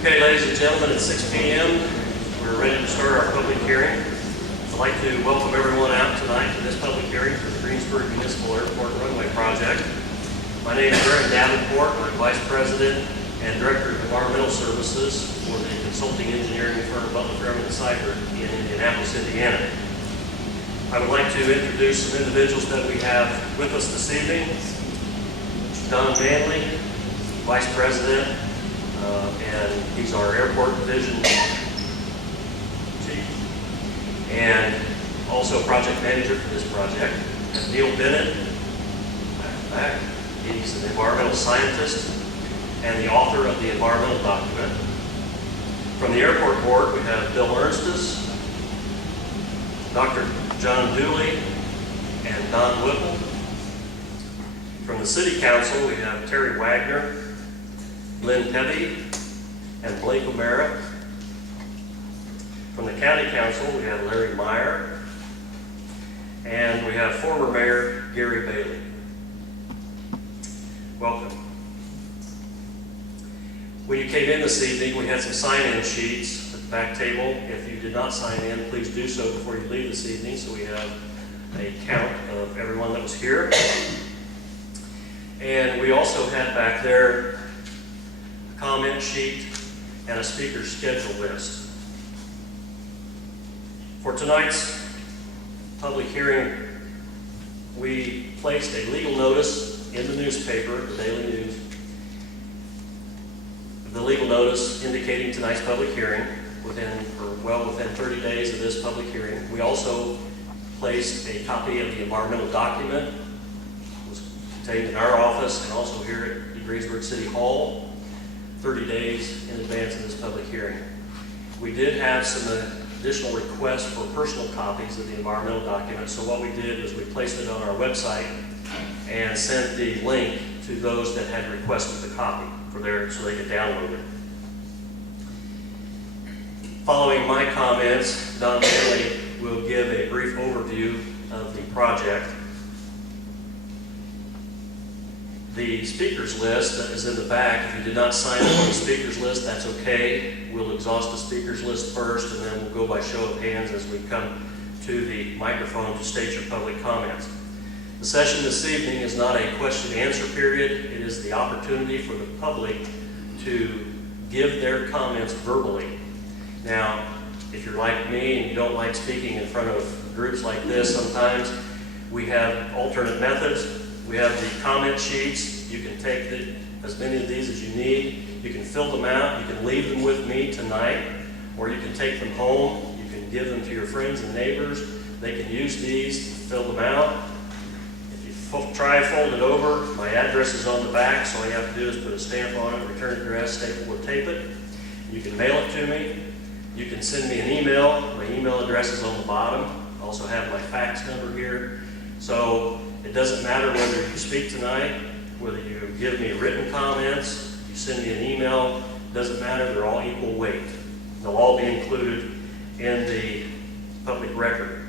Okay, ladies and gentlemen, it's 6 p.m. We're ready to start our public hearing. I'd like to welcome everyone out tonight to this public hearing for the Greensburg Municipal Airport Runway Project. My name is Greg Davenport. I'm Vice President and Director of Environmental Services for the consulting engineering firm Butler, Fairman & Cypher in Indianapolis, Indiana. I would like to introduce some individuals that we have with us this evening. Don Manley, Vice President, and he's our airport division chief, and also project manager for this project. And Neil Bennett, back. He's an environmental scientist and the author of the environmental document. From the airport board, we have Bill Ernstes, Dr. John Dooley, and Don Whipple. From the City Council, we have Terry Wagner, Lynn Pebby, and Blake O'Mara. From the County Council, we have Larry Meyer, and we have former Mayor Gary Bailey. Welcome. When you came in this evening, we had some sign-in sheets at the back table. If you did not sign in, please do so before you leave this evening, so we have a count of everyone that was here. And we also had back there a comment sheet and a speaker schedule list. For tonight's public hearing, we placed a legal notice in the newspaper, the Daily News. The legal notice indicating tonight's public hearing within 30 days of this public hearing. We also placed a copy of the environmental document. It was contained in our office and also here at the Greensburg City Hall 30 days in advance of this public hearing. We did have some additional requests for personal copies of the environmental document, so what we did was we placed it on our website and sent the link to those that had requested the copy so they could download it. Following my comments, Don Manley will give a brief overview of the project. The speakers list that is in the back, if you did not sign up on the speakers list, that's okay. We'll exhaust the speakers list first, and then we'll go by show of hands as we come to the microphone to state your public comments. The session this evening is not a question and answer period. It is the opportunity for the public to give their comments verbally. Now, if you're like me and you don't like speaking in front of groups like this sometimes, we have alternate methods. We have the comment sheets. You can take as many of these as you need. You can fill them out. You can leave them with me tonight, or you can take them home. You can give them to your friends and neighbors. They can use these to fill them out. If you try fold it over, my address is on the back, so all you have to do is put a stamp on it, return address, staple or tape it. You can mail it to me. You can send me an email. My email address is on the bottom. I also have my fax number here. So it doesn't matter whether you speak tonight, whether you give me written comments, you send me an email, doesn't matter, they're all equal weight. They'll all be included in the public record.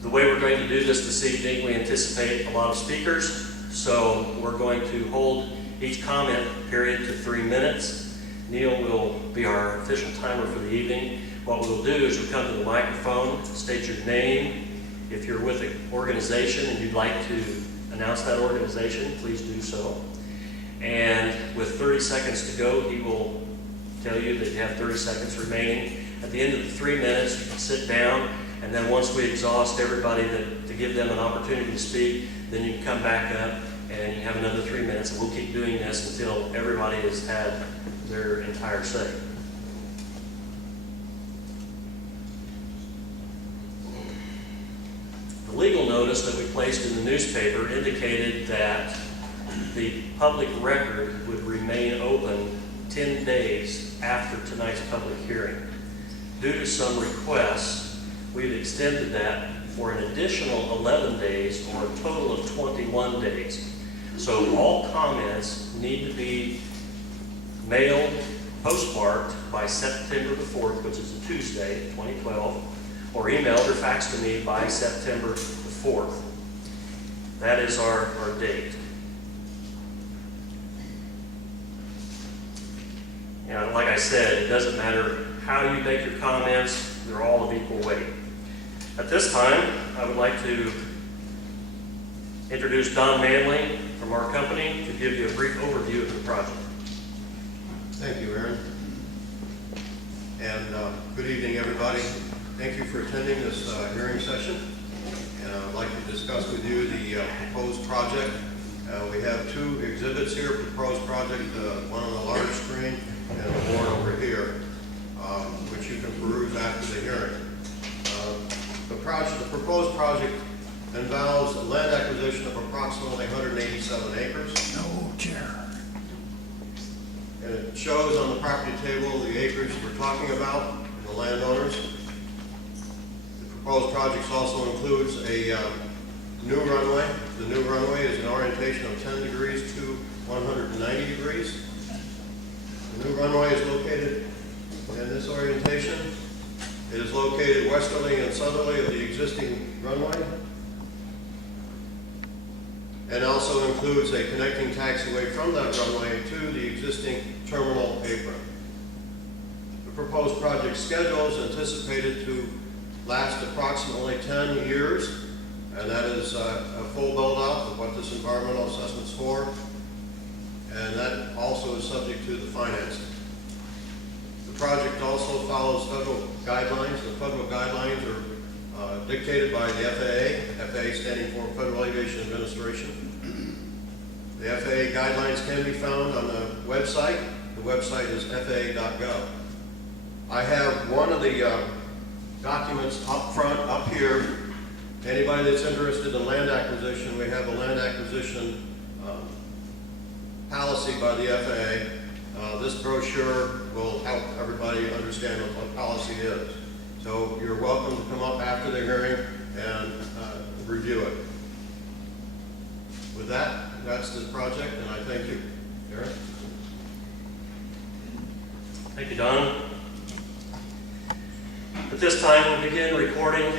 The way we're going to do this evening, we anticipate a lot of speakers, so we're going to hold each comment period to 3 minutes. Neil will be our official timer for the evening. What we'll do is we'll come to the microphone, state your name. If you're with an organization and you'd like to announce that organization, please do so. And with 30 seconds to go, he will tell you that you have 30 seconds remaining. At the end of the 3 minutes, you can sit down, and then once we exhaust everybody to give them an opportunity to speak, then you can come back up and you have another 3 minutes, and we'll keep doing this until everybody has had their entire say. The legal notice that we placed in the newspaper indicated that the public record would remain open 10 days after tonight's public hearing. Due to some requests, we've extended that for an additional 11 days, or a total of 21 days. So all comments need to be mailed, postmarked by September the 4th, which is a Tuesday, 2012, or emailed or faxed to me by September the 4th. That is our date. said, it doesn't matter how you make your comments, they're all of equal weight. At this time, I would like to introduce Don Manley from our company to give you a brief overview of the project. Thank you, Aaron. And good evening, everybody. Thank you for attending this hearing session. And I would like to discuss with you the proposed project. We have two exhibits here, proposed project, one on the large screen and the board over here, which you can peruse after the hearing. The proposed project involves a land acquisition of approximately 187 acres. No chair. And it shows on the property table the acreage we're talking about and the landowners. The proposed project also includes a new runway. The new runway is an orientation of 10 degrees to 190 degrees. The new runway is located in this orientation. It is located westerly and southerly of the existing runway, and also includes a connecting taxiway from that runway to the existing terminal apron. The proposed project schedule is anticipated to last approximately 10 years, and that is a full build-out of what this environmental assessment's for, and that also is subject to the financing. The project also follows federal guidelines. The federal guidelines are dictated by the FAA standing for Federal Aviation Administration. The FAA guidelines can be found on the website. The website is faa.gov. I have one of the documents up front, up here. Anybody that's interested in land acquisition, we have a land acquisition policy by the FAA. This brochure will help everybody understand what the policy is. So you're welcome to come up after the hearing and review it. With that, that's this project, and I thank you. Aaron? Thank you, Don. At this time, we'll begin recording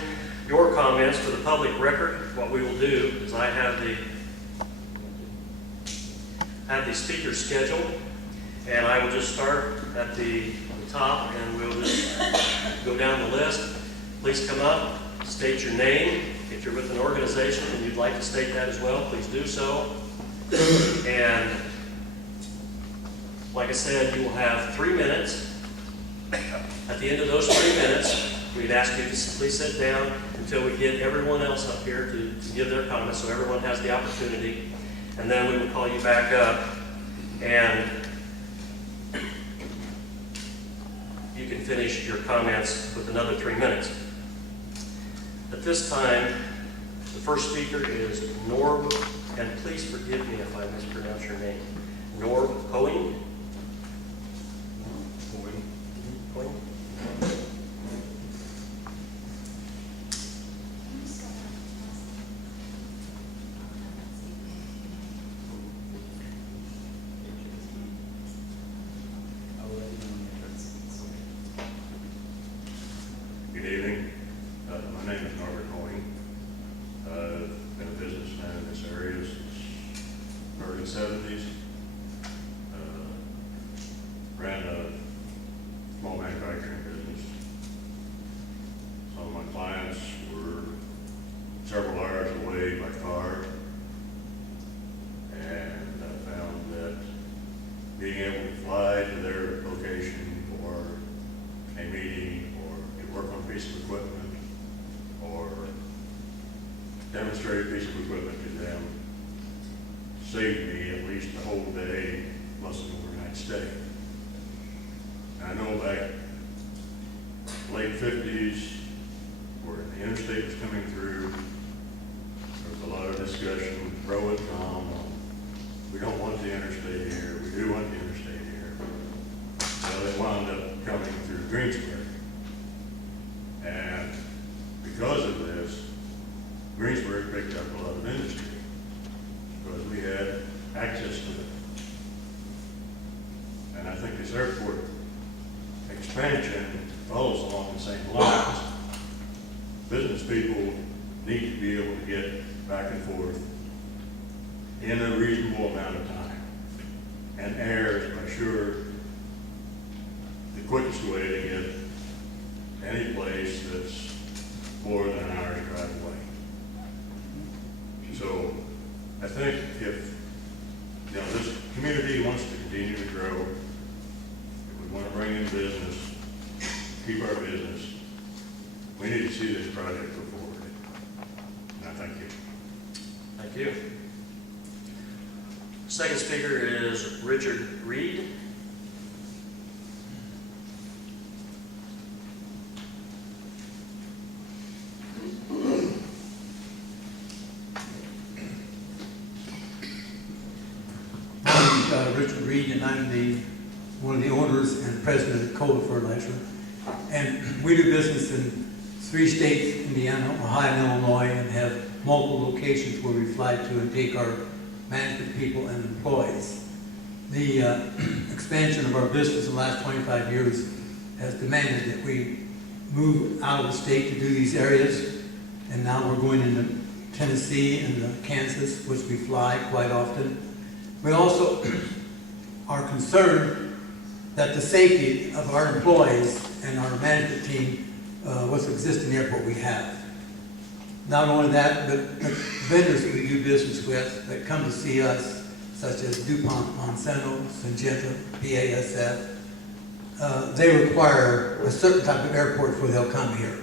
your comments for the public record. What we will do is I have the speakers scheduled, and I will just start at the top, and we'll just go down the list. Please come up, state your name. If you're with an organization and you'd like to state that as well, please do so. And like I said, you will have 3 minutes. At the end of those 3 minutes, we'd ask you to please sit down until we get everyone else up here to give their comments, so everyone has the opportunity. And then we will call you back up, and you can finish your comments with another 3 minutes. At this time, the first speaker is Norb, and please forgive me if I mispronounce your name. Norb Hoeing? Hoeing? Good evening. My name is Norbert Hoeing. I've been a businessman in this area since the early 70s. Ran a small manufacturing business. Some of my clients were several hours away by car, and I found that being able to fly to their location for a meeting or to work on a piece of equipment or demonstrate a piece of equipment to them saved me at least a whole day plus an overnight stay. And I know back late 50s, where the interstate was coming through, there was a lot of discussion, pro and con. We don't want the interstate here. We do want the interstate here. Well, it wound up coming through Greensburg. And because of this, Greensburg picked up a lot of industry because we had access to it. And I think this airport expansion follows along the same lines. Business people need to be able to get back and forth in a reasonable amount of time. And air is by sure the quickest way to get any place that's more than an hour to drive away. So I think if, you know, this community wants to continue to grow, if we want to bring in business, keep our business, we need to see this project go forward. And I thank you. Thank you. Second speaker is Richard Reed. Richard Reed, and I'm one of the owners and president of Cola Fertilizer. And we do business in 3 states, Indiana, Ohio, and Illinois, and have multiple locations where we fly to and take our management people and employees. The expansion of our business in the last 25 years has demanded that we move out of the state to do these areas, and now we're going into Tennessee and Kansas, which we fly quite often. We also are concerned that the safety of our employees and our management team, what's existing airport we have. Not only that, but the vendors that we do business with that come to see us, such as DuPont, Monsanto, Syngenta, BASF, they require a certain type of airport before they'll come here.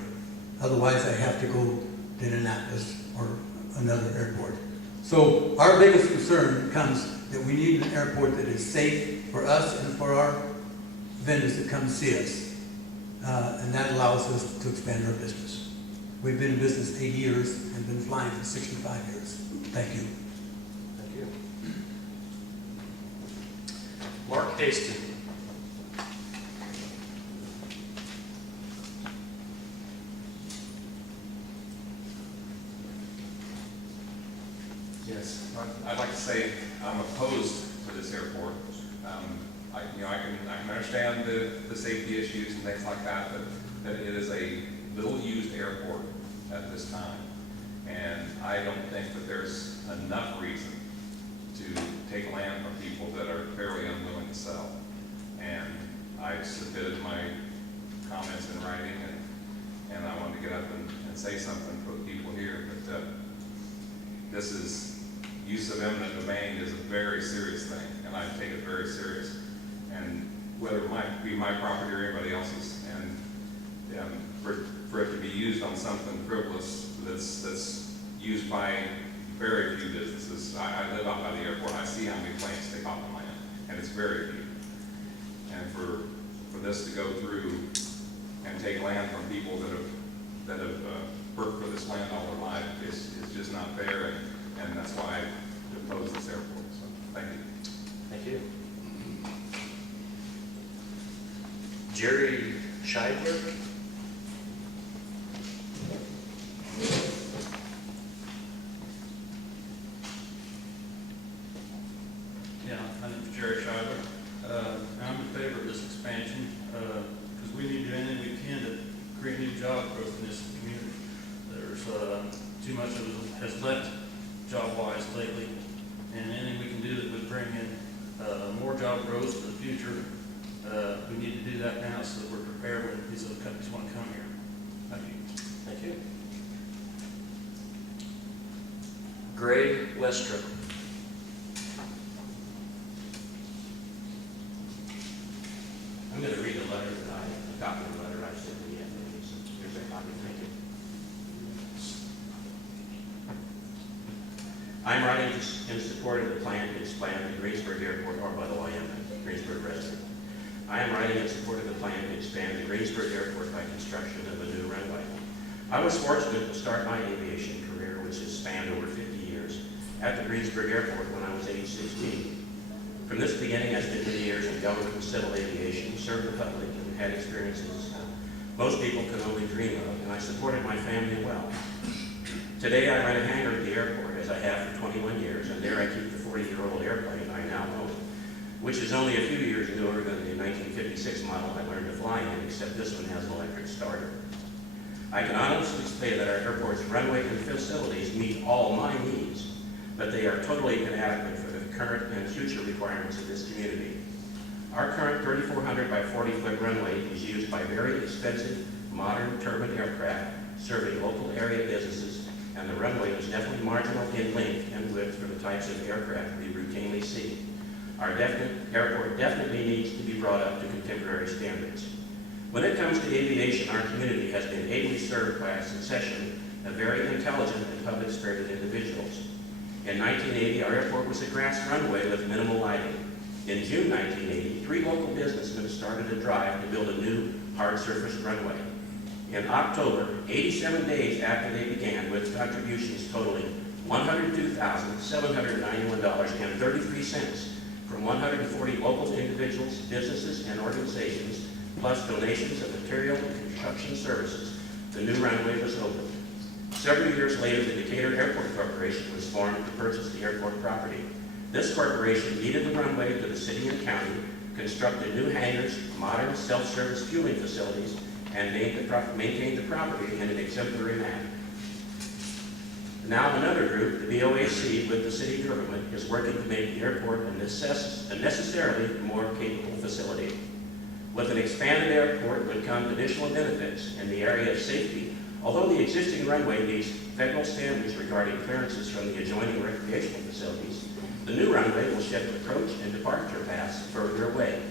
Otherwise, they have to go to Indianapolis or another airport. So our biggest concern comes that we need an airport that is safe for us and for our vendors that come see us. And that allows us to expand our business. We've been in business 80 years and been flying for 65 years. Thank you. Thank you. Mark Hasty. Yes, I'd like to say I'm opposed to this airport. I can understand the safety issues and things like that, but that it is a little-used airport at this time, and I don't think that there's enough reason to take land from people that are fairly unwilling to sell. And I submitted my comments in writing, and I wanted to get up and say something for the people here, but this is. Use of eminent domain is a very serious thing, and I take it very serious. And whether it might be my property or anybody else's, and for it to be used on something frivolous that's used by very few businesses. I live out by the airport. I see how many planes take off the land, and it's very few. And for this to go through and take land from people that have worked for this land all their life is just not fair. And that's why I oppose this airport. So, thank you. Thank you. Jerry Scheidler. Yeah, my name is Jerry Scheidler. I'm in favor of this expansion because we need to do anything we can to create new job growth in this community. There's too much of it has left job-wise lately, and anything we can do that would bring in more job growth for the future, we need to do that now so that we're prepared when these other companies want to come here. Thank you. Thank you. Greg Westrup. I'm going to read a letter that a copy of the letter I sent to the FAA. So here's a copy. Thank you. I'm writing in support of the plan to expand the Greensburg Airport, or by the way, I'm a Greensburg resident. I am writing in support of the plan to expand the Greensburg Airport by construction of a new runway. I was fortunate to start my aviation career, which has spanned over 50 years, at the Greensburg Airport when I was age 16. From this beginning, I spent many years in government and civil aviation, served the public, and had experiences most people can only dream of, and I supported my family well. Today, I rent a hangar at the airport, as I have for 21 years, and there I keep the 40-year-old airplane I now own, which is only a few years newer than the 1956 model I learned to fly in, except this one has an electric starter. I can honestly say that our airport's runway and facilities meet all my needs, but they are totally inadequate for the current and future requirements of this community. Our current 3,400 by 40-foot runway is used by very expensive, modern turbine aircraft serving local area businesses, and the runway is definitely marginal in length and width for the types of aircraft we routinely see. Our airport definitely needs to be brought up to contemporary standards. When it comes to aviation, our community has been ably served by a succession of very intelligent and public-spirited individuals. In 1980, our airport was a grass runway with minimal lighting. In June 1980, 3 local businessmen started a drive to build a new hard-surface runway. In October, 87 days after they began, with contributions totaling $102,791.33 from 140 local individuals, businesses, and organizations, plus donations of material and construction services, the new runway was opened. Several years later, the Decatur Airport Corporation was formed to purchase the airport property. This corporation deeded the runway to the city and county, constructed new hangars, modern self-service fueling facilities, and maintained the property in an exemplary manner. Now another group, the BOAC, with the city government, is working to make the airport a necessarily more capable facility. With an expanded airport would come additional benefits in the area of safety, although the existing runway meets federal standards regarding clearances from the adjoining recreational facilities. The new runway will shift approach and departure paths further away.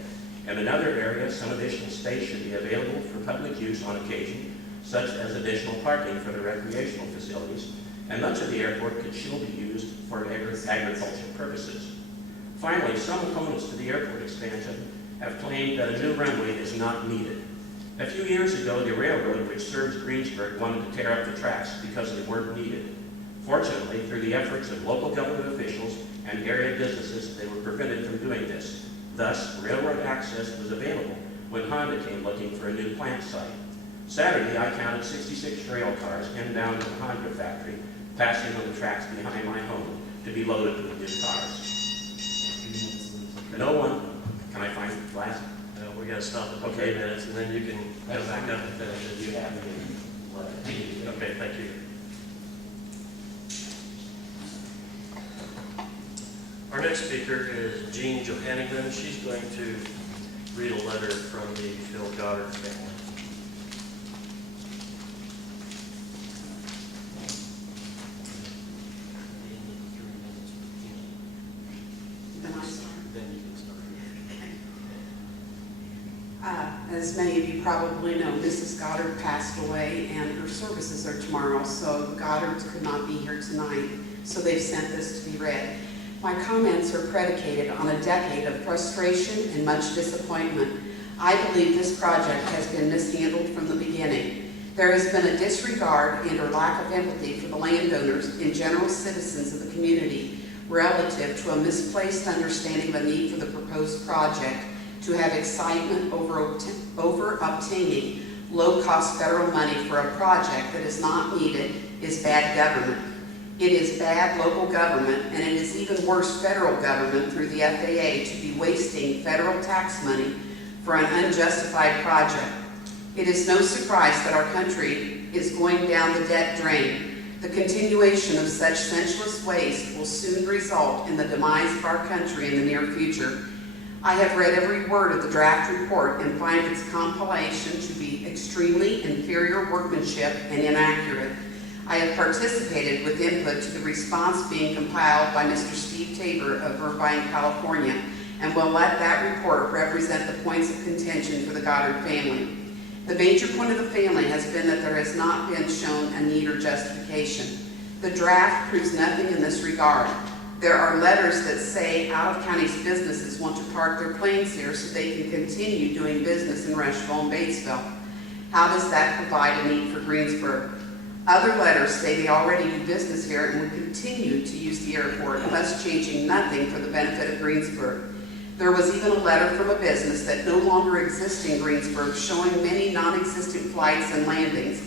In another area, some additional space should be available for public use on occasion, such as additional parking for the recreational facilities, and much of the airport could still be used for agricultural purposes. Finally, some opponents to the airport expansion have claimed that a new runway is not needed. A few years ago, the railroad, which serves Greensburg, wanted to tear up the tracks because they weren't needed. Fortunately, through the efforts of local government officials and area businesses, they were prevented from doing this. Thus, railroad access was available when Honda came looking for a new plant site. Saturday, I counted 66 rail cars inbound to the Honda factory, passing on the tracks behind my home to be loaded with new cars. No one, can I find the last? No, we gotta stop at Okay. 3 minutes, and then you can come back up and finish it. You have me. Okay, thank you. Our next speaker is Jean Johannigan. She's going to read a letter from the Phil Goddard family. Then I start. Then you can start. As many of you probably know, Mrs. Goddard passed away and her services are tomorrow, so the Goddards could not be here tonight, so they've sent this to be read. My comments are predicated on a decade of frustration and much disappointment. I believe this project has been mishandled from the beginning. There has been a disregard and or lack of empathy for the landowners and general citizens of the community relative to a misplaced understanding of a need for the proposed project to have excitement over obtaining low-cost federal money for a project that is not needed is bad government. It is bad local government, and it is even worse federal government through the FAA to be wasting federal tax money for an unjustified project. It is no surprise that our country is going down the debt drain. The continuation of such senseless waste will soon result in the demise of our country in the near future. I have read every word of the draft report and find its compilation to be extremely inferior workmanship and inaccurate. I have participated with input to the response being compiled by Mr. Steve Tabor of Irvine, California, and will let that report represent the points of contention for the Goddard family. The major point of the family has been that there has not been shown a need or justification. The draft proves nothing in this regard. There are letters that say out-of-county businesses want to park their planes here so they can continue doing business in Rushville and Batesville. How does that provide a need for Greensburg? Other letters say they already do business here and will continue to use the airport, thus changing nothing for the benefit of Greensburg. There was even a letter from a business that no longer exists in Greensburg showing many non-existent flights and landings.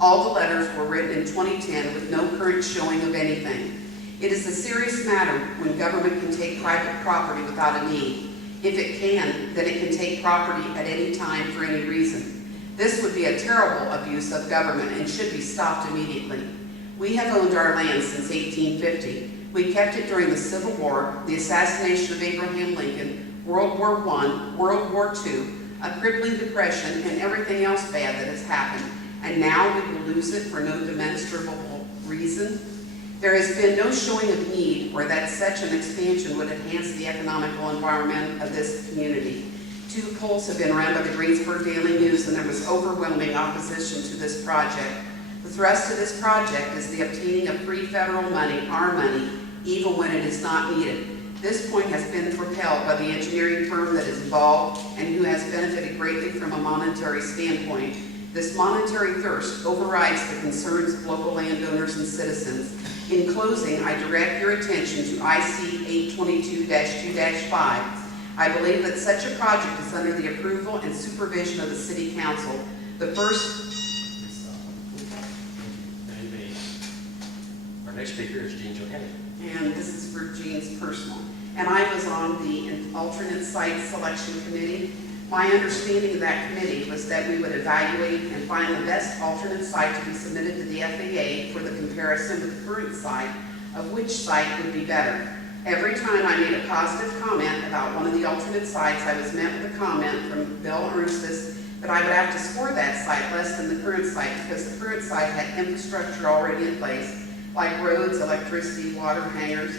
All the letters were written in 2010 with no current showing of anything. It is a serious matter when government can take private property without a need. If it can, then it can take property at any time for any reason. This would be a terrible abuse of government and should be stopped immediately. We have owned our land since 1850. We kept it during the Civil War, the assassination of Abraham Lincoln, World War I, World War II, a crippling depression, and everything else bad that has happened, and now we will lose it for no demonstrable reason? There has been no showing of need or that such an expansion would enhance the economical environment of this community. 2 polls have been run by the Greensburg Daily News, and there was overwhelming opposition to this project. The thrust of this project is the obtaining of free federal money, our money, even when it is not needed. This point has been propelled by the engineering firm that is involved and who has benefited greatly from a monetary standpoint. This monetary thirst overrides the concerns of local landowners and citizens. In closing, I direct your attention to IC 822-2-5. I believe that such a project is under the approval and supervision of the City Council. The first... Our next speaker is Jean Johanna. And this is for Jean's personal. And I was on the alternate site selection committee. My understanding of that committee was that we would evaluate and find the best alternate site to be submitted to the FAA for the comparison with the current site of which site would be better. Every time I made a positive comment about one of the alternate sites, I was met with a comment from Bill Ernstis that I would have to score that site less than the current site because the current site had infrastructure already in place, like roads, electricity, water hangers.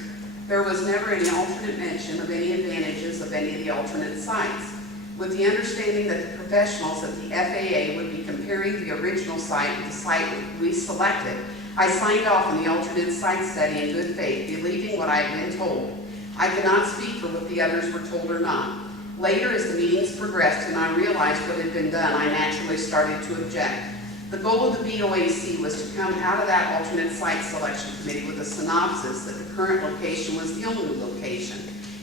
There was never any alternate mention of any advantages of any of the alternate sites. With the understanding that the professionals at the FAA would be comparing the original site with the site we selected, I signed off on the alternate site study in good faith, believing what I had been told. I cannot speak for what the others were told or not. Later, as the meetings progressed and I realized what had been done, I naturally started to object. The goal of the BOAC was to come out of that alternate site selection committee with a synopsis that the current location was the only location.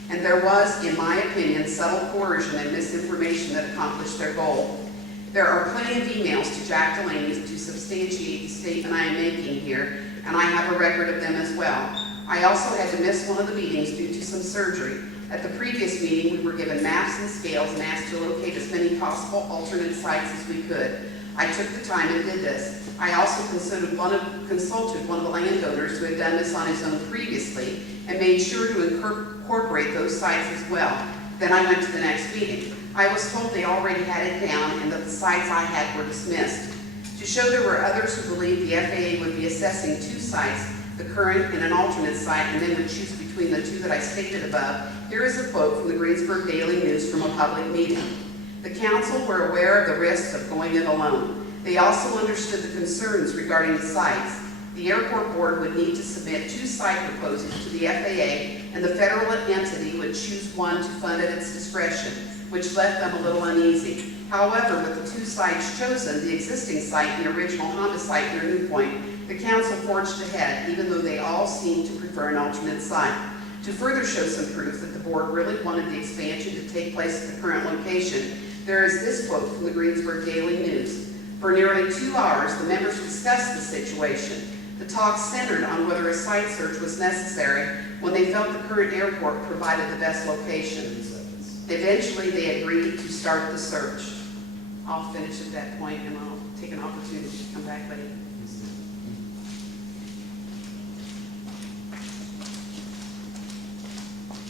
And there was, in my opinion, subtle coercion and misinformation that accomplished their goal. There are plenty of emails to Jack Delaney to substantiate the statement I am making here, and I have a record of them as well. I also had to miss one of the meetings due to some surgery. At the previous meeting, we were given maps and scales and asked to locate as many possible alternate sites as we could. I took the time and did this. I also consulted one of the landowners who had done this on his own previously and made sure to incorporate those sites as well. Then I went to the next meeting. I was told they already had it down and that the sites I had were dismissed. To show there were others who believed the FAA would be assessing 2 sites, the current and an alternate site, and then would choose between the 2 that I stated above, here is a quote from the Greensburg Daily News from a public meeting. The council were aware of the risks of going it alone. They also understood the concerns regarding the sites. The airport board would need to submit 2 site proposals to the FAA, and the federal entity would choose one to fund at its discretion, which left them a little uneasy. However, with the 2 sites chosen, the existing site and the original Honda site near New Point, the council forged ahead, even though they all seemed to prefer an alternate site. To further show some proof that the board really wanted the expansion to take place at the current location, there is this quote from the Greensburg Daily News. For nearly 2 hours, the members discussed the situation. The talk centered on whether a site search was necessary when they felt the current airport provided the best location. Eventually, they agreed to start the search. I'll finish at that point and I'll take an opportunity to come back later.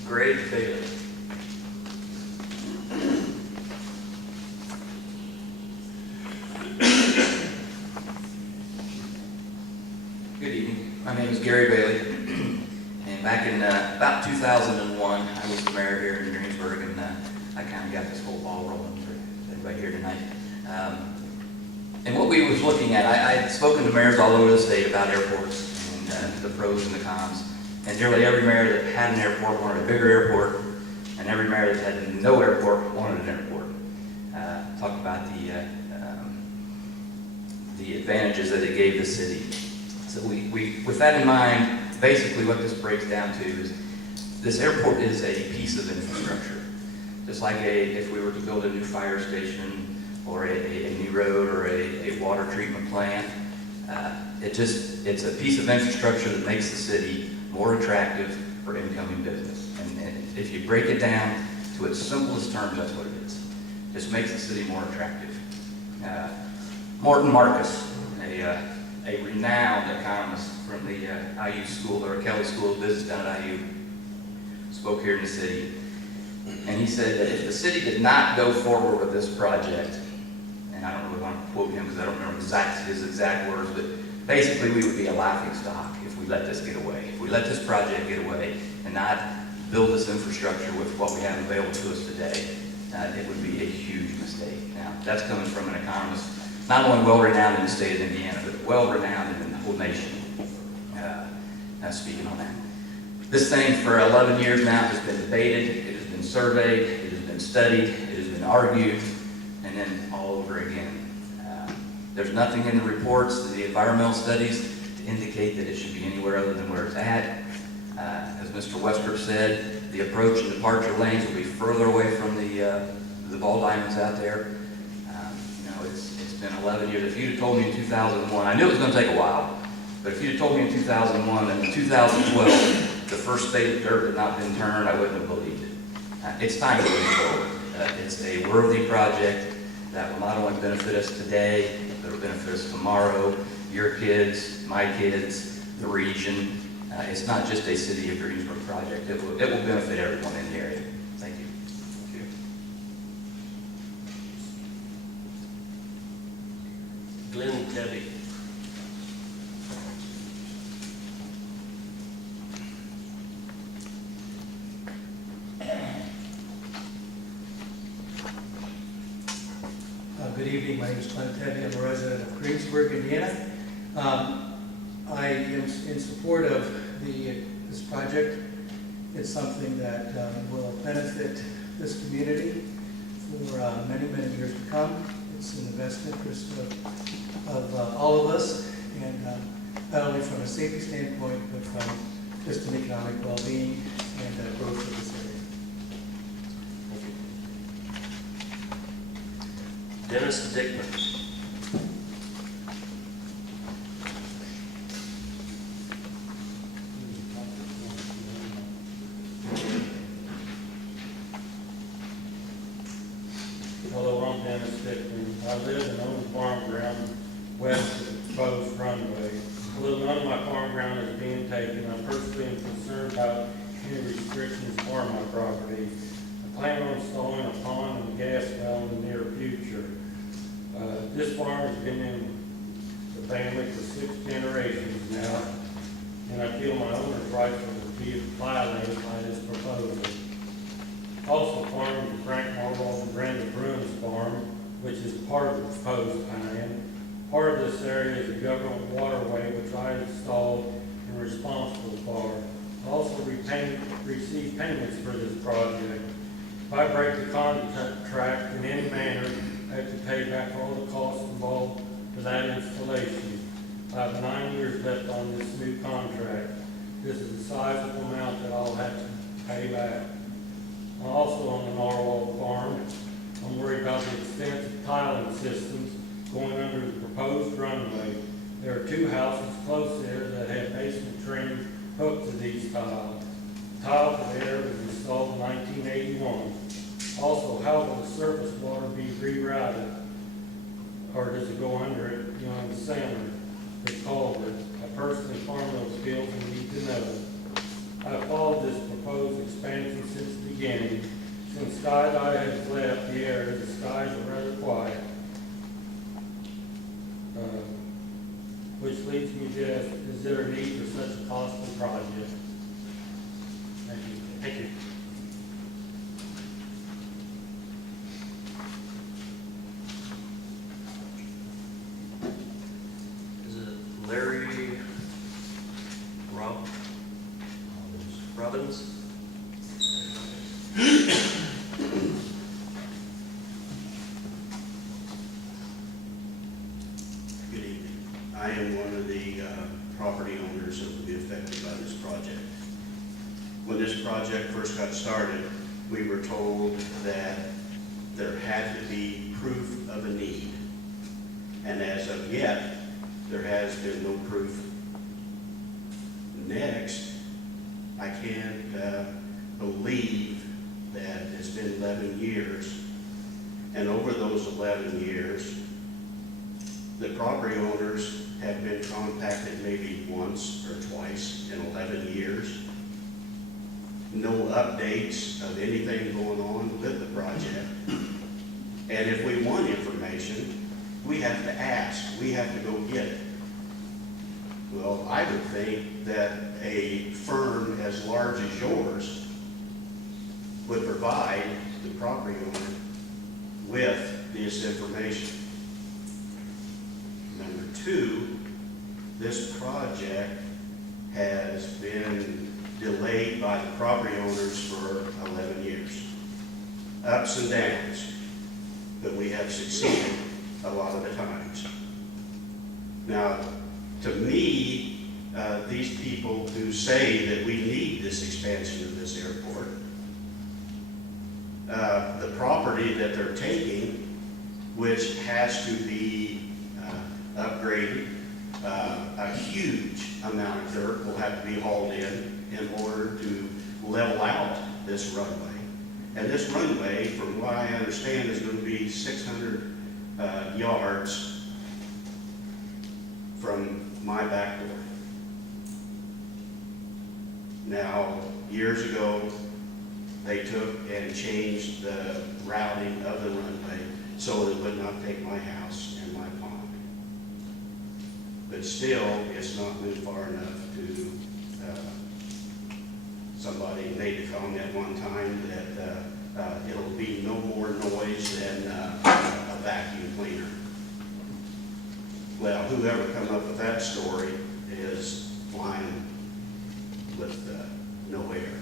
Greg Bailey. Good evening. My name is Gary Bailey, and back in about 2001, I was the mayor here in Greensburg, and I kind of got this whole ball rolling for everybody here tonight. And what we was looking at, I had spoken to mayors all over the state about airports and the pros and the cons, and nearly every mayor that had an airport wanted a bigger airport, and every mayor that had no airport wanted an airport. Talk about the advantages that it gave the city. So we, with that in mind, basically what this breaks down to is this airport is a piece of infrastructure. Just like if we were to build a new fire station or a new road or a water treatment plant, it's a piece of infrastructure that makes the city more attractive for incoming business. And if you break it down to its simplest terms, that's what it is. It just makes the city more attractive. Morton Marcus, a renowned economist from the IU School, or Kelly School of Business down at IU, spoke here in the city. And he said that if the city did not go forward with this project, and I don't really want to quote him because I don't remember his exact words, but basically we would be a laughing stock if we let this get away. If we let this project get away and not build this infrastructure with what we have available to us today, it would be a huge mistake. Now, that's coming from an economist, not only well-renowned in the state of Indiana, but well-renowned in the whole nation, speaking on that. This thing for 11 years now has been debated, it has been surveyed, it has been studied, it has been argued, and then all over again. There's nothing in the reports, the environmental studies, to indicate that it should be anywhere other than where it's at. As Mr. Westrup said, the approach and departure lanes will be further away from the ball diamonds out there. It's been 11 years. If you'd have told me in 2001, I knew it was going to take a while, but if you'd have told me in 2001 and in 2012 the first spade of dirt had not been turned, I wouldn't have believed it. It's time to move forward. It's a worthy project that will not only benefit us today, but will benefit us tomorrow, your kids, my kids, the region. It's not just a City of Greensburg project. It will benefit everyone in the area. Thank you. Glenn Tebby. Good evening, my name is Glenn Tebby. I'm a resident of Greensburg, Indiana. I am in support of this project. It's something that will benefit this community for many, many years to come. It's in the best interest of all of us, and not only from a safety standpoint, but from just an economic well-being and growth of this area. Dennis Dickman. Hello, I'm Dennis Dickman. I live and own farm ground west of the proposed runway. Although none of my farm ground is being taken, I'm personally concerned about any restrictions for my property. I plan on installing a pond and gas well in the near future. This farm has been in the family for 6 generations now, and I feel my owner's rights will be violated by this proposal. Also farming to Frank Marwell and Brenda Bruin's farm, which is part of the proposed plan. Part of this area is a government waterway which I installed and responsible for. I also receive payments for this project. If I break the contract in any manner, I have to pay back all the costs involved for that installation. I have 9 years left on this new contract. This is a sizable amount that I'll have to pay back. I'm also on the Narwhal farm. I'm worried about the extensive tiling systems going under the proposed runway. There are 2 houses close there that have basement trim hooked to these tiles. The tile for there was installed in 1981. Also, how will the surface water be rerouted? Or does it go under it, in the center, the culvert? I personally farm those fields and need to know. I've followed this proposed expansion since the beginning. Since Skydive has left the area, the skies are rather quiet. Which leads me to ask, is there a need for such a costly project? Thank you. Thank you. Is it Larry Robbins? Good evening. I am one of the property owners that will be affected by this project. When this project first got started, we were told that there had to be proof of a need. And as of yet, there has been no proof. Next, I can't believe that it's been 11 years, and over those 11 years, the property owners have been contacted maybe once or twice in 11 years. no updates of anything going on with the project. And if we want information, we have to ask, we have to go get it. Well, I would think that a firm as large as yours would provide the property owner with this information. Number two, this project has been delayed by the property owners for 11 years. Ups and downs, but we have succeeded a lot of the times. Now, to me, these people who say that we need this expansion of this airport, the property that they're taking, which has to be upgraded, a huge amount of dirt will have to be hauled in order to level out this runway. And this runway, from what I understand, is going to be 600 yards from my back door. Now, years ago, they took and changed the routing of the runway so it would not take my house and my pond. But still, it's not moved far enough to, somebody made the comment one time that it'll be no more noise than a vacuum cleaner. Well, whoever come up with that story is flying with no air.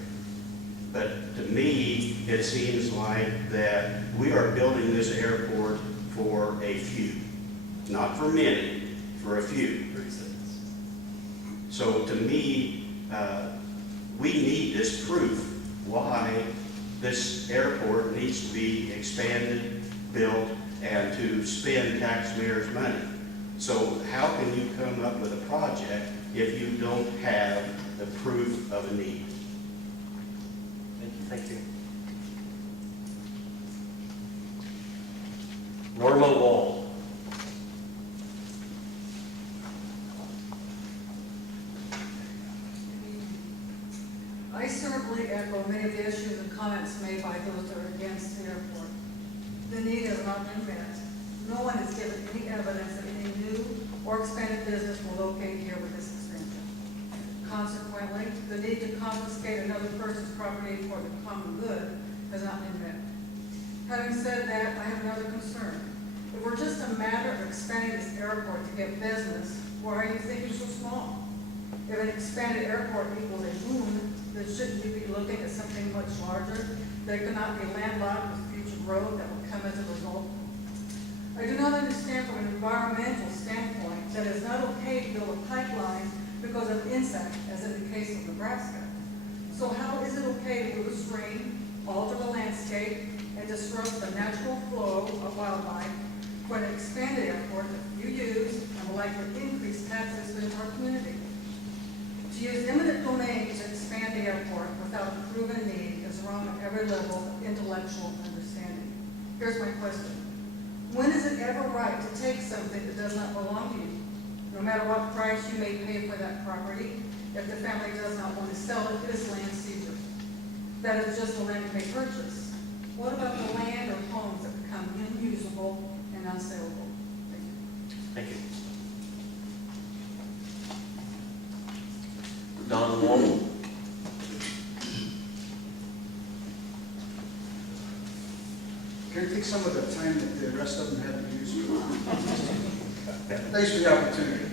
But to me, it seems like that we are building this airport for a few, not for many, for a few. So to me, we need this proof why this airport needs to be expanded, built, and to spend taxpayers' money. So how can you come up with a project if you don't have the proof of a need? Thank you. Norma Wall. I certainly echo many of the issues and comments made by those that are against the airport. The need has not been met. No one has given any evidence that any new or expanded business will locate here with this expansion. Consequently, the need to confiscate another person's property for the common good has not been met. Having said that, I have another concern. If we're just a matter of expanding this airport to get business, why are you thinking so small? If an expanded airport equals a boon, then shouldn't you be looking at something much larger that cannot be landlocked with future growth that will come as a result? I do not understand from an environmental standpoint that it's not okay to build a pipeline because of insect, as in the case of Nebraska. So how is it okay to move a stream, alter the landscape, and disrupt the natural flow of wildlife for an expanded airport that you use and will likely increase taxes to our community? To use eminent domain to expand the airport without a proven need is wrong at every level of intellectual understanding. Here's my question. When is it ever right to take something that does not belong to you? No matter what price you may pay for that property, if the family does not want to sell it, it is land seizure. That is just the land you may purchase. What about the land or homes that become unusable and unsaleable? Thank you. Thank you. Don Wall. Can I take some of the time that the rest of them had to use? Thanks for the opportunity.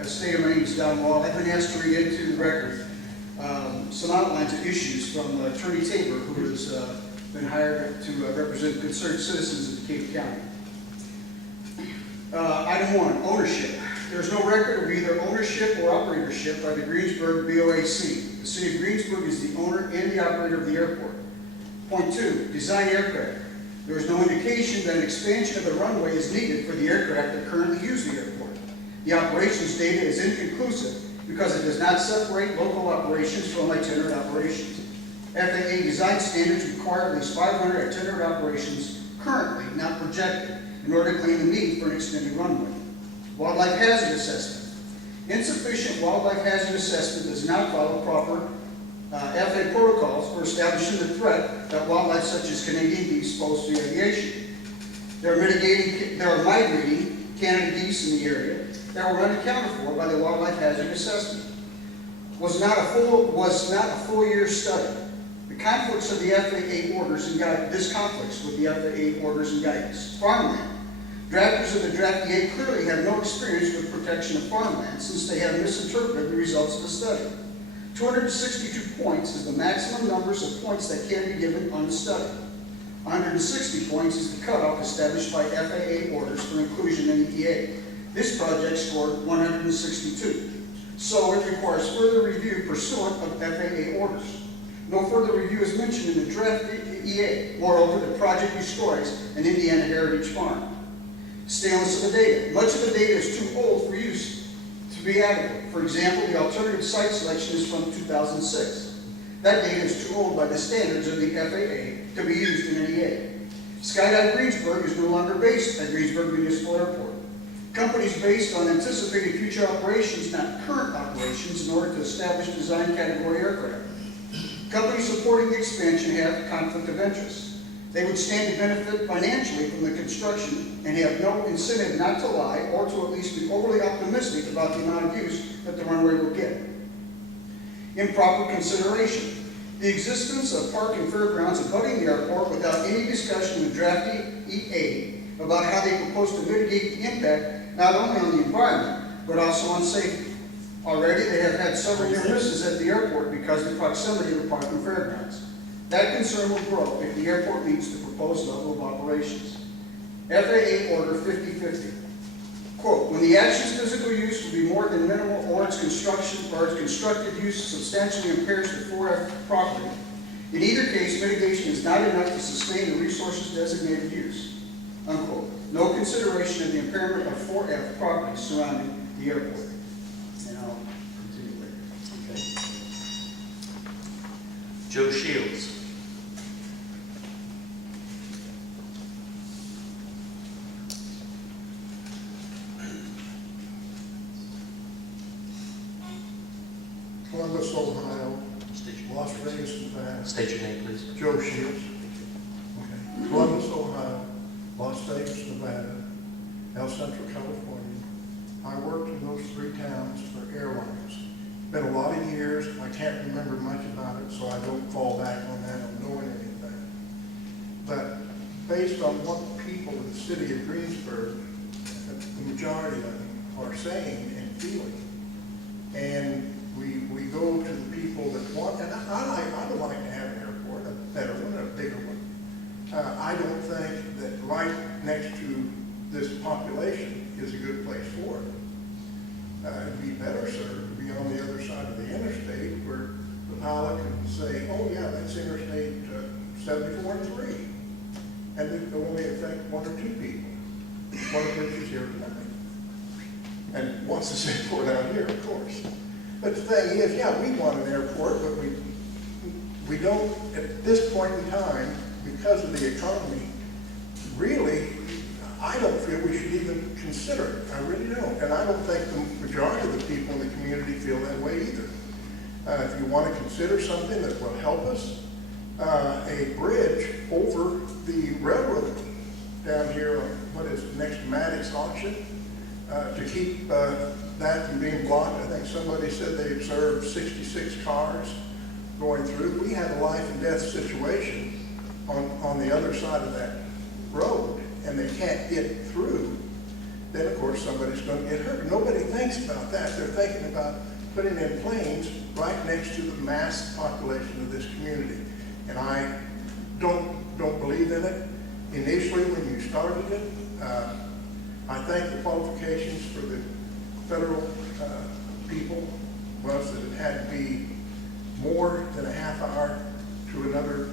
As stated, my name is Don Wall. I've been asked to read into the record some outlines of issues from Attorney Tabor, who has been hired to represent concerned citizens of DeKalb County. Item 1, ownership. There is no record of either ownership or operatorship by the Greensburg BOAC. The city of Greensburg is the owner and the operator of the airport. Point 2, design aircraft. There is no indication that an expansion of the runway is needed for the aircraft that currently use the airport. The operations data is inconclusive because it does not separate local operations from itinerant operations. FAA design standards require at least 500 itinerant operations currently, not projected, in order to claim the need for an extended runway. Wildlife hazard assessment. Insufficient wildlife hazard assessment does not follow proper FAA protocols for establishing the threat that wildlife such as Canadian geese pose to aviation. There are migrating Canada geese in the area that were unaccounted for by the Wildlife Hazard Assessment. Was not a full year study. The conflicts of the FAA orders and guidance, this conflicts with the FAA orders and guidance. Farmland. Drafters of the Draft EA clearly have no experience with protection of farmland since they have misinterpreted the results of the study. 262 points is the maximum numbers of points that can be given on the study. 160 points is the cutoff established by FAA orders for inclusion in the EA. This project scored 162. So it requires further review pursuant of FAA orders. No further review is mentioned in the draft EA. Moreover, the project destroys an Indiana heritage farm. Staleness of the data. Much of the data is too old for use to be adequate. For example, the alternative site selection is from 2006. That data is too old by the standards of the FAA to be used in an EA. Skydive Greensburg is no longer based at Greensburg Municipal Airport. Companies based on anticipated future operations, not current operations, in order to establish design category aircraft. Companies supporting the expansion have conflict of interest. They would stand to benefit financially from the construction and have no incentive not to lie or to at least be overly optimistic about the amount of use that the runway will get. Improper consideration. The existence of park and fairgrounds abutting the airport without any discussion with draft EA about how they propose to mitigate the impact not only on the environment, but also on safety. Already they have had several near misses at the airport because of the proximity of the park and fairgrounds. That concern will grow if the airport meets the proposed level of operations. FAA Order 5050. Quote, when the action's physical use will be more than minimal or its constructed use substantially impairs the 4F property, in either case, mitigation is not enough to sustain the resource's designated use. Unquote. No consideration of the impairment of 4F property surrounding the airport. And I'll continue later. Okay. Joe Shields. Columbus, Ohio, State your Las name, please. Vegas, Nevada. State your name, please. Joe Shields. Okay. Columbus, Ohio, Las Vegas, Nevada, El Centro, California. I worked in those three towns for airlines. Been a lot of years. I can't remember much about it, so I don't fall back on that on knowing anything. But based on what people in the city of Greensburg, the majority of them, are saying and feeling, and we go to the people that want, and I would like to have an airport, a better one, a bigger one. I don't think that right next to this population is a good place for it. It'd be better served to be on the other side of the interstate where the pilot can say, oh yeah, that's Interstate 74 and 3. And it will only affect one or two people, one of which is here tonight. And wants this airport out here, of course. But the thing is, yeah, we want an airport, but we don't, at this point in time, because of the economy, really, I don't feel we should even consider it. I really don't. And I don't think the majority of the people in the community feel that way either. If you want to consider something that will help us, a bridge over the railroad down here on what is next to Maddox auction, to keep that from being blocked. I think somebody said they observed 66 cars going through. We have a life and death situation on the other side of that road, and they can't get through, then of course somebody's going to get hurt. Nobody thinks about that. They're thinking about putting in planes right next to the mass population of this community. And I don't believe in it. Initially, when you started it, I think the qualifications for the federal people was that it had to be more than a half hour to another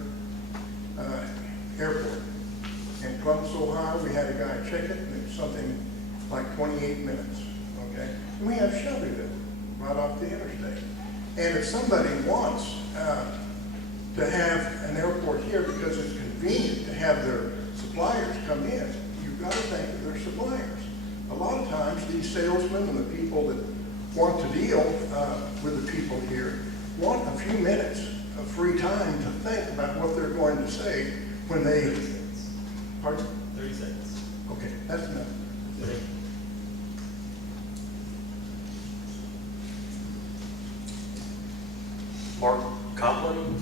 airport. In Columbus, Ohio, we had a guy check it, and it was something like 28 minutes, okay? And we have Shelbyville right off the interstate. And if somebody wants to have an airport here because it's convenient to have their suppliers come in, you've got to think of their suppliers. A lot of times, these salesmen and the people that want to deal with the people here want a few minutes of free time to think about what they're going to say when they, pardon? 30 seconds. Okay, that's enough. Mark Copland?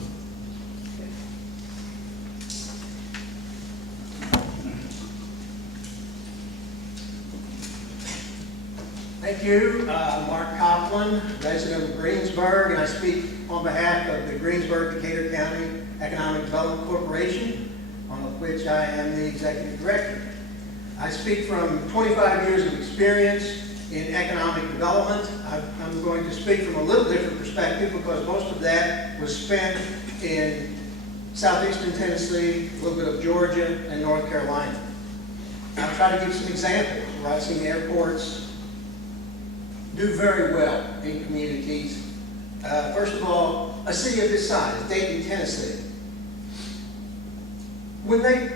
Thank you. Mark Copland, resident of Greensburg, and I speak on behalf of the Greensburg Decatur County Economic Development Corporation, of which I am the executive director. I speak from 25 years of experience in economic development. I'm going to speak from a little different perspective because most of that was spent in southeastern Tennessee, a little bit of Georgia, and North Carolina. I'll try to give some examples where I've seen airports do very well in communities. First of all, a city of this size, Dayton, Tennessee. When they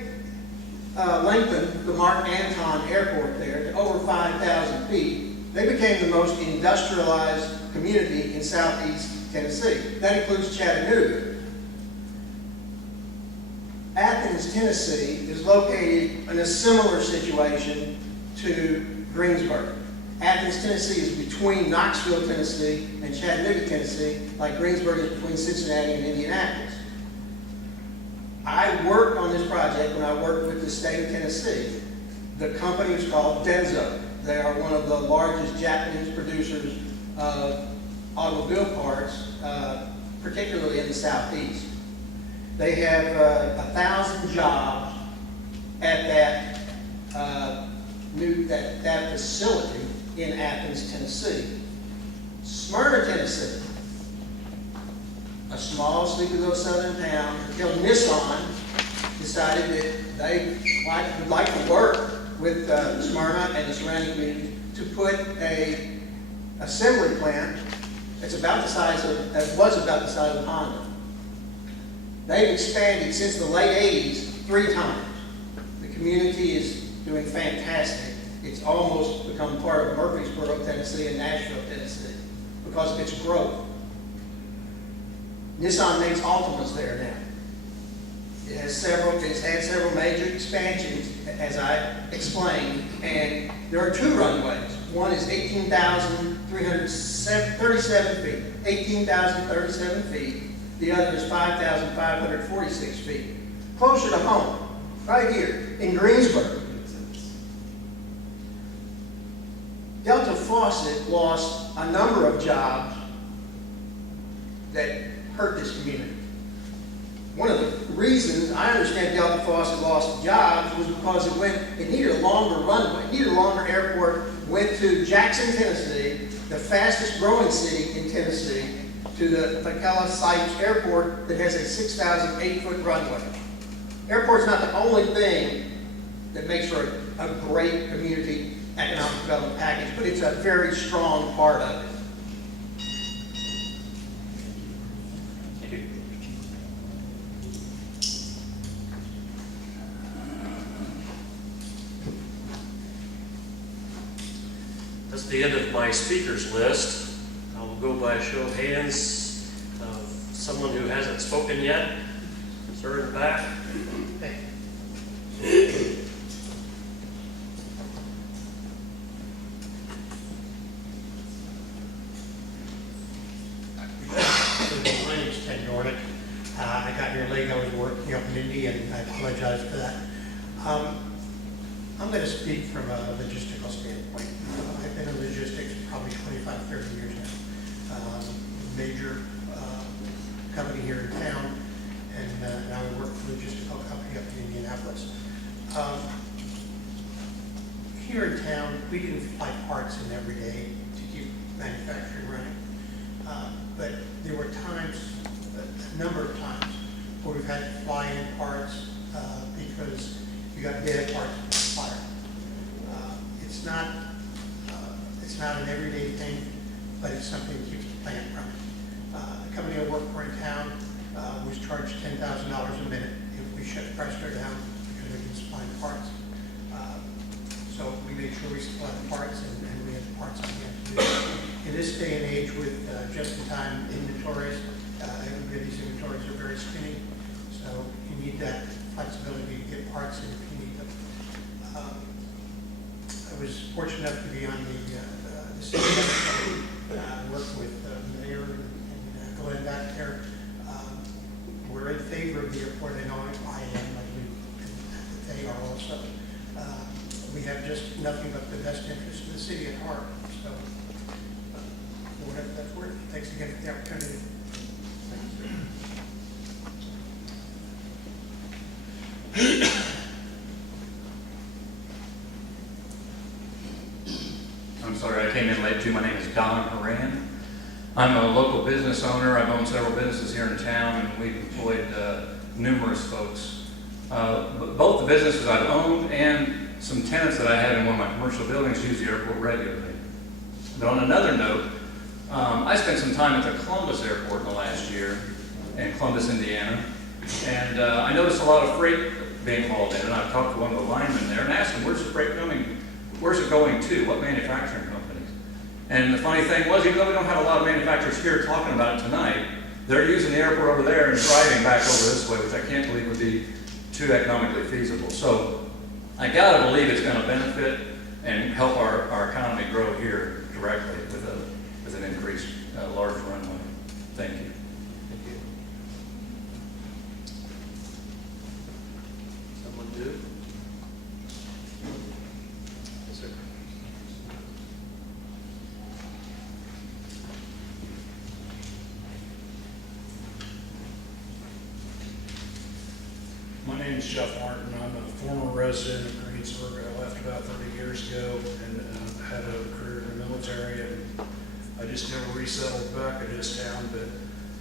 lengthened the Mark Anton Airport there to over 5,000 feet, they became the most industrialized community in southeast Tennessee. That includes Chattanooga. Athens, Tennessee is located in a similar situation to Greensburg. Athens, Tennessee is between Knoxville, Tennessee and Chattanooga, Tennessee, like Greensburg is between Cincinnati and Indianapolis. I worked on this project when I worked with the state of Tennessee. The company is called Denso. They are one of the largest Japanese producers of automobile parts, particularly in the southeast. They have 1,000 jobs at that facility in Athens, Tennessee. Smyrna, Tennessee, a small, sleepy little southern town, until Nissan decided that they would like to work with Smyrna and the surrounding community to put a assembly plant that's about the size of, that was about the size of Honda. They've expanded since the late 80s 3 times. The community is doing fantastic. It's almost become part of Murfreesboro, Tennessee and Nashville, Tennessee because of its growth. Nissan makes Altimas there now. It's had several major expansions, as I explained, and there are 2 runways. One is 18,337 feet, 18,037 feet. The other is 5,546 feet. Closer to home, right here in Greensburg. Delta Faucet lost a number of jobs that hurt this community. One of the reasons I understand Delta Faucet lost jobs was because it needed a longer runway, it needed a longer airport, went to Jackson, Tennessee, the fastest growing city in Tennessee, to the McKellar-Sipes Airport that has a 6,008-foot runway. Airport's not the only thing that makes for a great community economic development package, but it's a very strong part of it. That's the end of my speakers list. I will go by a show of hands of someone who hasn't spoken yet. Sir in the back. My name is Ted Dornick. I got here late. I was working up in Indy, and I apologize for that. I'm going to speak from a logistical standpoint. I've been in logistics probably 25, 30 years now. Major company here in town, and now I work for a logistical company up in Indianapolis. Here in town, we didn't fly parts in every day to keep manufacturing running. But there were times, a number of times, where we've had to fly in parts because we got bad parts from the supplier. It's not an everyday thing, but it's something that keeps the plant running. The company I work for in town was charged $10,000 a minute if we shut the press down because we didn't supply the parts. So we made sure we supplied the parts, and we had the parts on hand to do it. In this day and age with just-in-time inventories, these inventories are very skinny, so you need that flexibility to get parts in if you need them. I was fortunate enough to be on the city council, worked with the mayor and Glenn back there. We're in favor of the airport. I know I am, I believe that they are also. We have just nothing but the best interest of the city at heart, so whatever that's worth. Thanks again for the opportunity. I'm sorry, I came in late too. My name is Don Horan. I'm a local business owner. I've owned several businesses here in town, and we've employed numerous folks. Both the businesses I've owned and some tenants that I have in one of my commercial buildings use the airport regularly. But on another note, I spent some time at the Columbus airport in the last year, in Columbus, Indiana, and I noticed a lot of freight being hauled in, and I talked to one of the linemen there and asked him, where's the freight coming? Where's it going to? What manufacturing companies? And the funny thing was, even though we don't have a lot of manufacturers here talking about it tonight, they're using the airport over there and driving back over this way, which I can't believe would be too economically feasible. So I gotta believe it's gonna benefit and help our economy grow here directly with an increased large runway. Thank you. Someone do? Yes, sir. My name is Jeff Martin. I'm a former resident of Greensburg. I left about 30 years ago and had a career in the military, and I just never resettled back in this town, but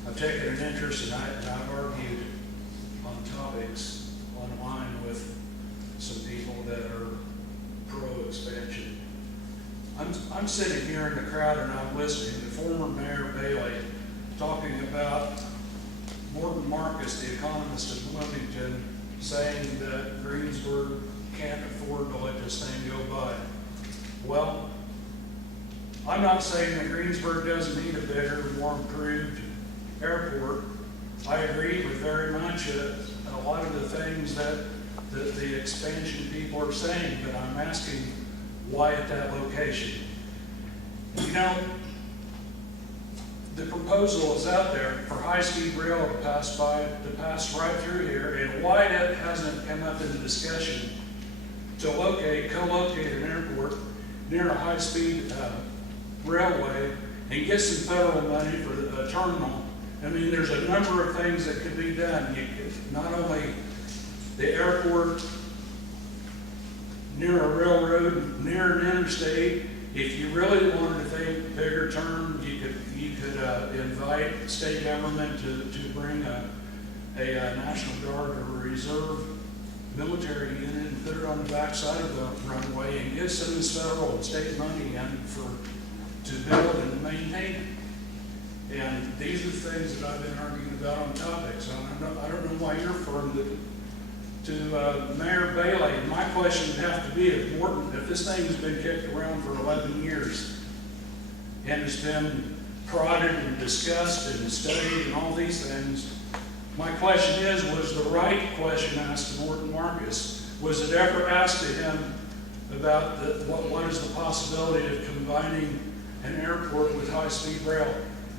I've taken an interest and I've argued on topics online with some people that are pro-expansion. I'm sitting here in the crowd and I'm listening to former Mayor Bailey talking about Morton Marcus, the economist of Bloomington, saying that Greensburg can't afford to let this thing go by. Well, I'm not saying that Greensburg doesn't need a bigger, more improved airport. I agree with very much a lot of the things that the expansion people are saying, but I'm asking why at that location? You know, the proposal is out there for high-speed rail to pass right through here, and why that hasn't come up in the discussion to co-locate an airport near a high-speed railway and get some federal money for a terminal. I mean, there's a number of things that could be done. You could, not only the airport near a railroad, near an interstate. If you really wanted to think bigger term, you could invite state government to bring a National Guard or a reserve military unit and put it on the backside of the runway and get some of this federal and state money in to build and to maintain it. And these are the things that I've been arguing about on topics. I don't know why you're firm to Mayor Bailey. My question would have to be if this thing has been kicked around for 11 years and has been prodded and discussed and studied and all these things. My question is, was the right question asked to Morton Marcus? Was it ever asked to him about what is the possibility of combining an airport with high-speed rail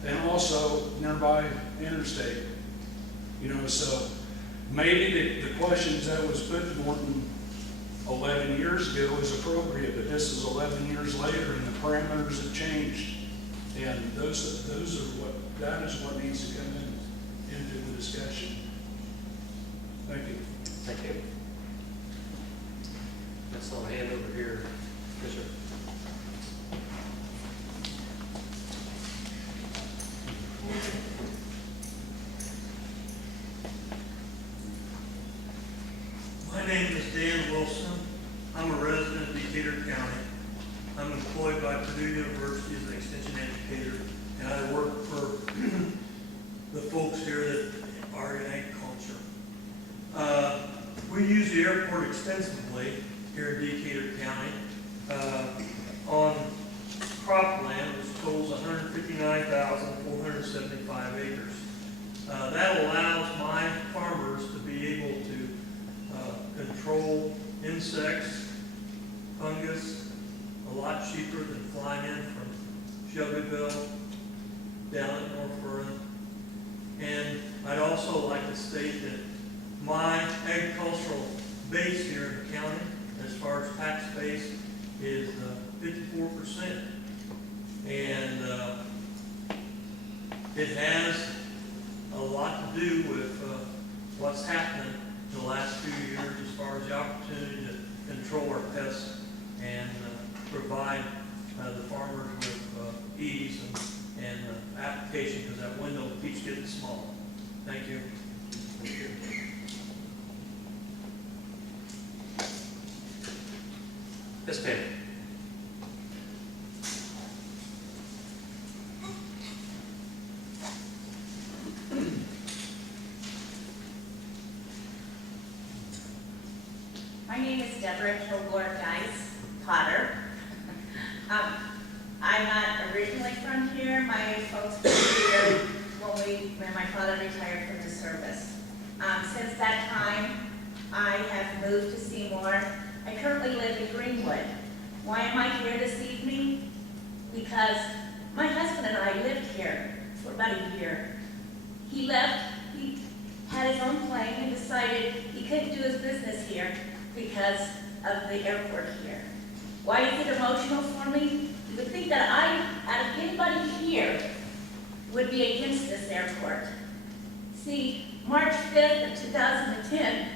and also nearby interstate? You know, so maybe the questions that was put to Morton 11 years ago is appropriate, but this is 11 years later and the parameters have changed. And that is what needs to come into the discussion. Thank you. Thank you. That's all I hand over here. Yes, sir. My name is Dan Wilson. I'm a resident of Decatur County. I'm employed by Purdue University as an extension educator, and I work for the folks here that are in agriculture. We use the airport extensively here in Decatur County on cropland, which totals 159,475 acres. That allows my Shelbyville, down at North Vernon. And I'd also like to state that my agricultural base here in the county, as far as tax base, is 54%. And it has a lot to do with what's happening in the last few years as far as the opportunity to control our pests and provide the farmers with ease and application, because that window keeps getting small. Thank you. Yes, Pam. My name is Deborah Kilgore-Geis Potter. I'm not originally from here. My folks were here when my father retired from the service. Since that time, I have moved to Seymour. I currently live in Greenwood. Why am I here this evening? Because my husband and I lived here for about a year. He left, he had his own plane and decided he couldn't do his business here because of the airport here. Why is it emotional for me? You would think that I, out of anybody here, would be against this airport. See, March 5th of 2010,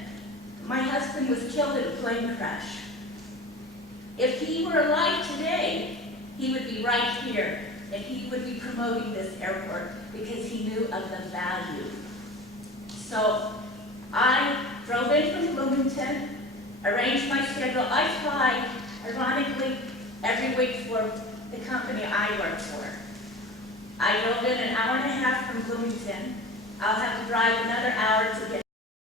my husband was killed in a plane crash. If he were alive today, he would be right here, and he would be promoting this airport because he knew of the value. So I drove in from Bloomington, arranged my schedule. I fly, ironically, every week for the company I work for. I drove in an hour and a half from Bloomington. I'll have to drive another hour to get